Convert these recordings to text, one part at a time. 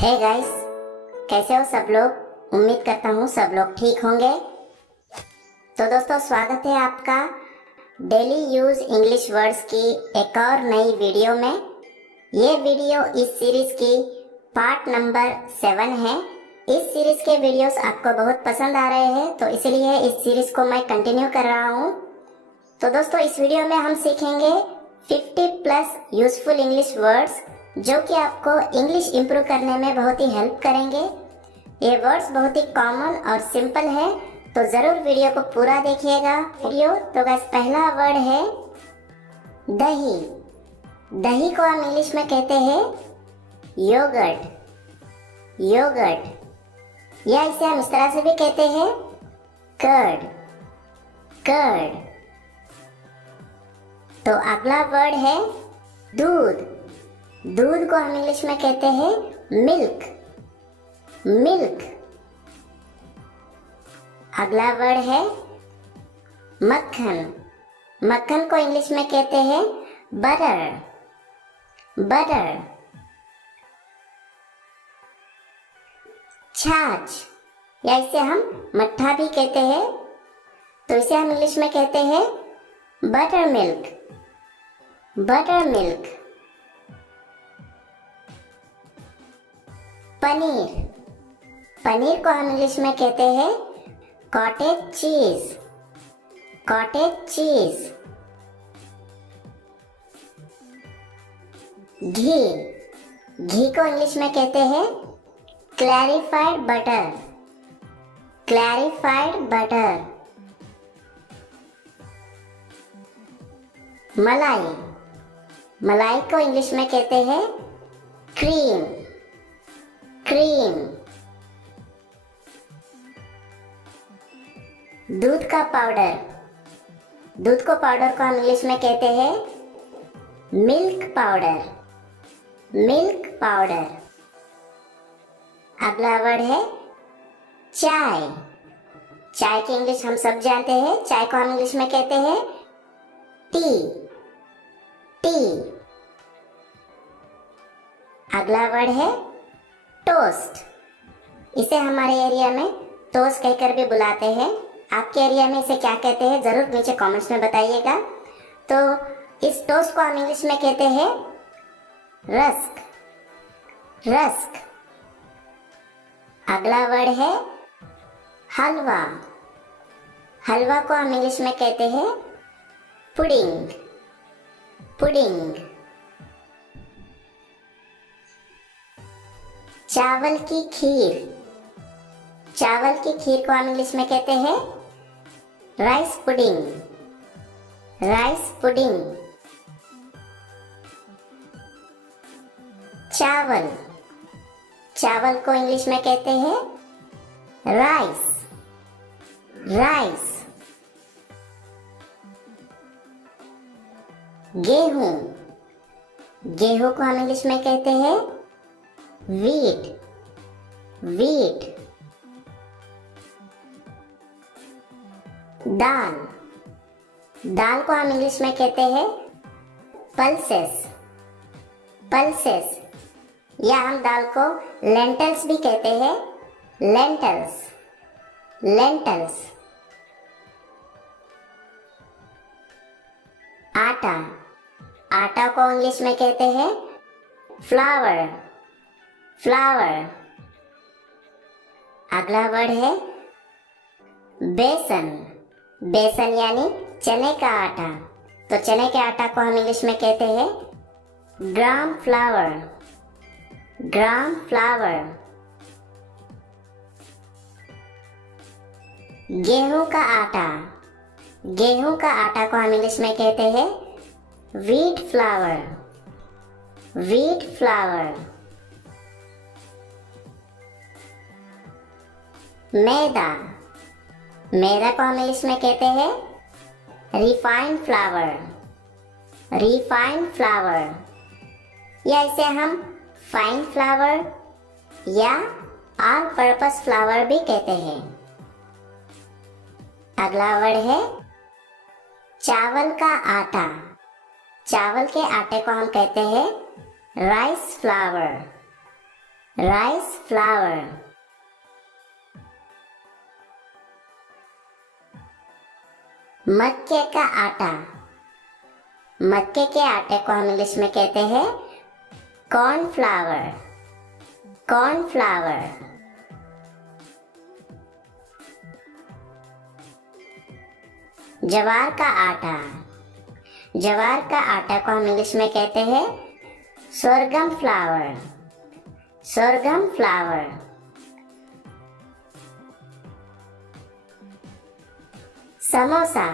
Hey guys, कैसे हो सब लोग। उम्मीद करता हूँ सब लोग ठीक होंगे। तो दोस्तों, स्वागत है आपका डेली यूज इंग्लिश वर्ड्स की एक और नई वीडियो में। ये वीडियो इस सीरीज की पार्ट नंबर 7 है। इस सीरीज के वीडियोस आपको बहुत पसंद आ रहे हैं, तो इसलिए इस सीरीज को मैं कंटिन्यू कर रहा हूँ। तो दोस्तों, इस वीडियो में हम सीखेंगे 50 प्लस यूजफुल इंग्लिश वर्ड्स जो कि आपको इंग्लिश इंप्रूव करने में बहुत ही हेल्प करेंगे। ये वर्ड्स बहुत ही कॉमन और सिंपल है, तो जरूर वीडियो को पूरा देखिएगा। तो गाइस, पहला वर्ड है दही। दही को हम इंग्लिश में कहते हैं योगर्ट। योगर्ट या इसे हम इस तरह से भी कहते हैं कर्ड। कर्ड। तो अगला वर्ड है दूध। दूध को हम इंग्लिश में कहते हैं मिल्क। मिल्क। अगला वर्ड है मक्खन। मक्खन को इंग्लिश में कहते हैं बटर। बटर। छाछ या इसे हम मट्ठा भी कहते हैं, तो इसे हम इंग्लिश में कहते हैं butter milk. Butter milk. Paneer. Paneer को हम इंग्लिश में कहते हैं कॉटेज चीज। Cottage cheese. घी। घी को इंग्लिश में कहते हैं क्लैरिफाइड बटर। Clarified butter. मलाई। मलाई को इंग्लिश में कहते हैं क्रीम। क्रीम। दूध का पाउडर। दूध को पाउडर को हम इंग्लिश में कहते हैं मिल्क पाउडर। Milk powder. अगला वर्ड है चाय। चाय की इंग्लिश हम सब जानते हैं। चाय को हम इंग्लिश में कहते हैं टी। टी। अगला वर्ड है टोस्ट। इसे हमारे एरिया में टोस्ट कहकर भी बुलाते हैं। आपके एरिया में इसे क्या कहते हैं जरूर नीचे कमेंट्स में बताइएगा। तो इस टोस्ट को हम इंग्लिश में कहते हैं रस्क। रस्क। अगला वर्ड है हलवा। हलवा को हम इंग्लिश में कहते हैं पुडिंग। पुडिंग। चावल की खीर। चावल की खीर को हम इंग्लिश में कहते हैं राइस पुडिंग। Rice pudding. चावल। चावल को इंग्लिश में कहते हैं राइस। राइस। गेहूं। गेहूं को हम इंग्लिश में कहते हैं वीट। वीट। दाल। दाल को हम इंग्लिश में कहते हैं पल्सेस। पल्सेस या हम दाल को लेंटल्स भी कहते हैं लेंटल्स। लेंटल्स। आटा। आटा को इंग्लिश में कहते हैं फ्लावर। फ्लावर। अगला वर्ड है बेसन। बेसन यानी चने का आटा। तो चने के आटा को हम इंग्लिश में कहते हैं ग्राम फ्लावर। ग्राम फ्लावर। गेहूं का आटा। गेहूं का आटा को हम इंग्लिश में कहते हैं व्हीट फ्लावर। Wheat flour. मैदा। मैदा को हम इंग्लिश में कहते हैं रिफाइंड फ्लावर। रिफाइंड फ्लावर या इसे हम फाइन फ्लावर या ऑल पर्पस फ्लावर भी कहते हैं। अगला वर्ड है चावल का आटा। चावल के आटे को हम कहते हैं राइस फ्लावर। Rice flour. मक्के का आटा। मक्के के आटे को हम इंग्लिश में कहते हैं कॉर्नफ्लावर। कॉर्नफ्लावर। ज्वार का आटा। ज्वार का आटा को हम इंग्लिश में कहते हैं sorghum flower. Sorghum flower. Samosa.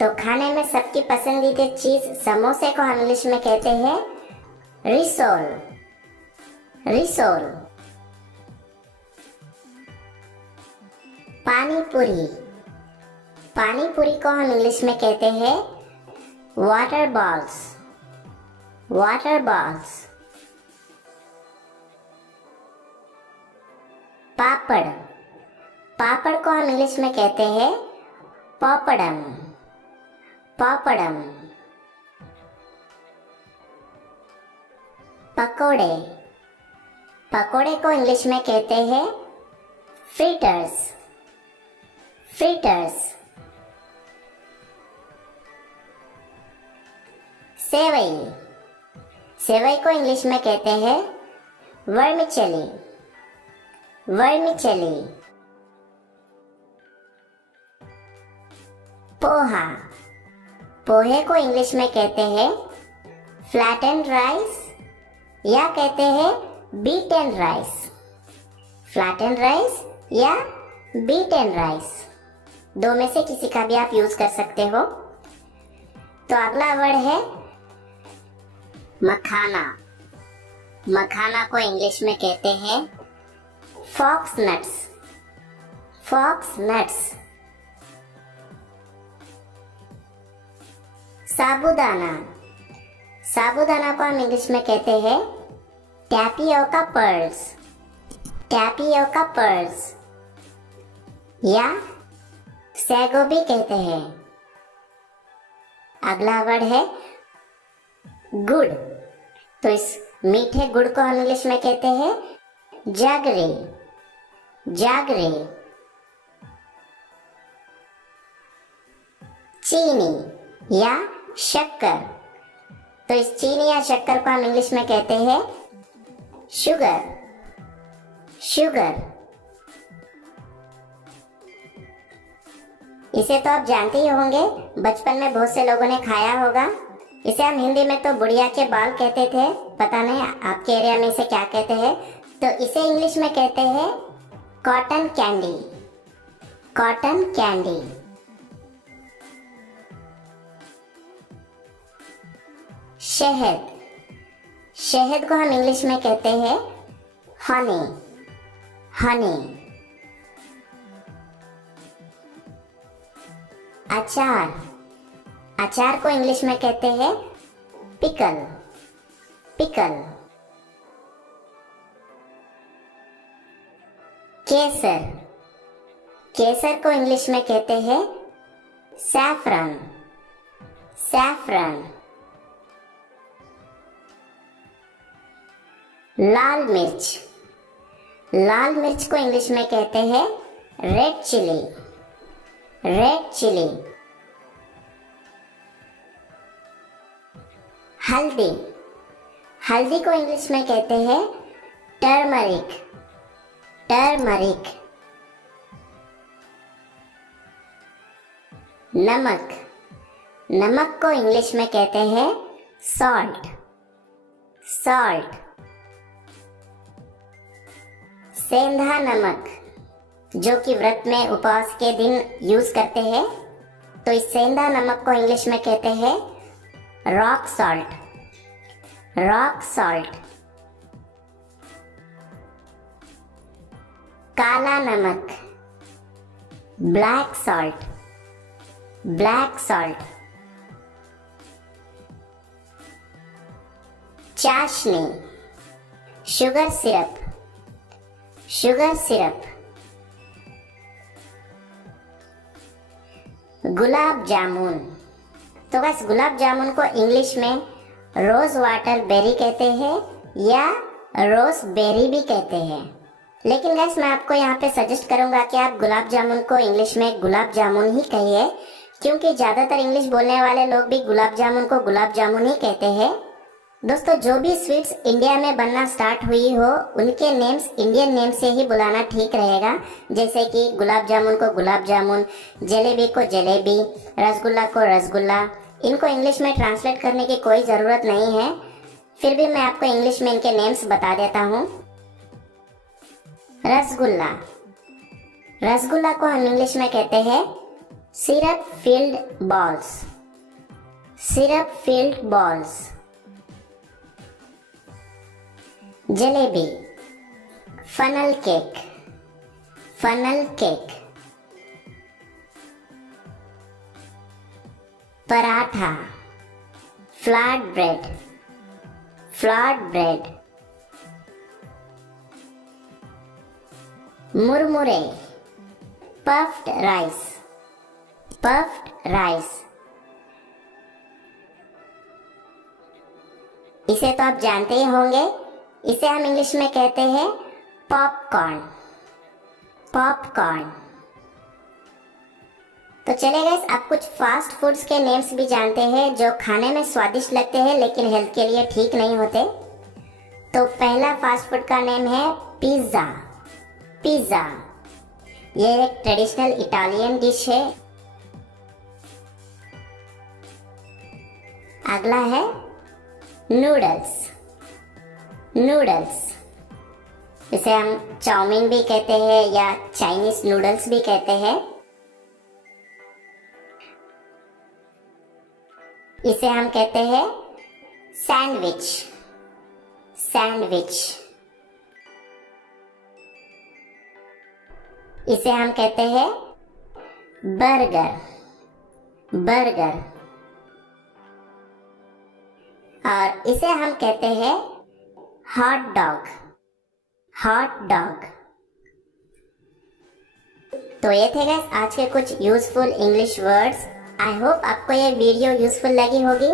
तो खाने में सबकी पसंदीदा चीज समोसे को हम इंग्लिश में कहते हैं रिसोल। रिसोल। पानी पूरी। पानी पूरी को हम इंग्लिश में कहते हैं वाटर बॉल्स। Water balls. पापड़। पापड़ को हम इंग्लिश में कहते हैं पापड़म। पापड़म। पकोड़े। पकोड़े को इंग्लिश में कहते हैं फ्रिटर्स। फ्रिटर्स। सेवई। सेवई को इंग्लिश में कहते हैं वर्मिचेली। वर्मिचेली। पोहा। पोहे को इंग्लिश में कहते हैं फ्लैटेंड राइस या कहते हैं बीटन राइस। फ्लैटेंड राइस या बीटन राइस, दो में से किसी का भी आप यूज कर सकते हो। तो अगला वर्ड है मखाना। मखाना को इंग्लिश में कहते हैं फॉक्स नट्स। Fox nuts. साबूदाना। साबूदाना को हम इंग्लिश में कहते हैं टैपियोका पर्ल्स। टैपियोका पर्ल्स या सैगो भी कहते हैं। अगला वर्ड है गुड़। तो इस मीठे गुड़ को हम इंग्लिश में कहते हैं जागरी। जागरी। चीनी या शक्कर। तो इस चीनी या शक्कर को हम इंग्लिश में कहते हैं शुगर। शुगर। इसे तो आप जानते ही होंगे, बचपन में बहुत से लोगों ने खाया होगा। इसे हम हिंदी में तो बुढ़िया के बाल कहते थे, पता नहीं आपके एरिया में इसे क्या कहते हैं। तो इसे इंग्लिश में कहते हैं कॉटन कैंडी। Cotton candy. शहद। शहद को हम इंग्लिश में कहते हैं हनी। हनी। अचार। अचार को इंग्लिश में कहते हैं पिकल। पिकल। केसर। केसर को इंग्लिश में कहते हैं सैफरन। सैफरन। लाल मिर्च। लाल मिर्च को इंग्लिश में कहते हैं रेड चिली। Red chilli. हल्दी। हल्दी को इंग्लिश में कहते हैं टर्मरिक। टर्मरिक। नमक। नमक को इंग्लिश में कहते हैं सॉल्ट। सॉल्ट। सेंधा नमक, जो कि व्रत में उपवास के दिन यूज करते हैं। तो इस सेंधा नमक को इंग्लिश में कहते हैं रॉक सॉल्ट। Rock salt. काला नमक, ब्लैक सॉल्ट। Black salt. चाशनी, sugar syrup. Sugar syrup. Gulab jamun. तो बस गुलाब जामुन को इंग्लिश में रोज वाटर बेरी कहते हैं या रोज़बेरी भी कहते हैं। लेकिन गैस मैं आपको यहाँ पे सजेस्ट करूंगा कि आप गुलाब जामुन को इंग्लिश में गुलाब जामुन ही कहिए, क्योंकि ज़्यादातर इंग्लिश बोलने वाले लोग भी गुलाब जामुन को गुलाब जामुन ही कहते हैं। दोस्तों, जो भी स्वीट्स इंडिया में बनना स्टार्ट हुई हो उनके नेम्स इंडियन नेम से ही बुलाना ठीक रहेगा। जैसे कि गुलाब जामुन को गुलाब जामुन, जलेबी को जलेबी, रसगुल्ला को रसगुल्ला। इनको इंग्लिश में ट्रांसलेट करने की कोई ज़रूरत नहीं है, फिर भी मैं आपको इंग्लिश में इनके नेम्स बता देता हूँ। रसगुल्ला, रसगुल्ला को हम इंग्लिश में कहते हैं syrup field balls, syrup field balls. Jalebi, funnel cake, funnel cake. Paratha, flat bread, flat bread. मुरमुरे, पफ्ड राइस, पफ्ड राइस। इसे तो आप जानते ही होंगे, इसे हम इंग्लिश में कहते हैं पॉपकॉर्न, पॉपकॉर्न। तो चले गाइस, आप कुछ फास्ट फूड्स के नेम्स भी जानते हैं जो खाने में स्वादिष्ट लगते हैं लेकिन हेल्थ के लिए ठीक नहीं होते। तो पहला फास्ट फूड का नेम है पिज्ज़ा, पिज्ज़ा। यह एक ट्रेडिशनल इटालियन डिश है। अगला है नूडल्स, नूडल्स। इसे हम चाउमीन भी कहते हैं या चाइनीज नूडल्स भी कहते हैं। इसे हम कहते हैं सैंडविच, सैंडविच। इसे हम कहते हैं बर्गर, बर्गर। और इसे हम कहते हैं हॉट डॉग, हॉट डॉग। तो ये थे गाइस आज के कुछ useful English words. I hope आपको ये वीडियो यूजफुल लगी होगी।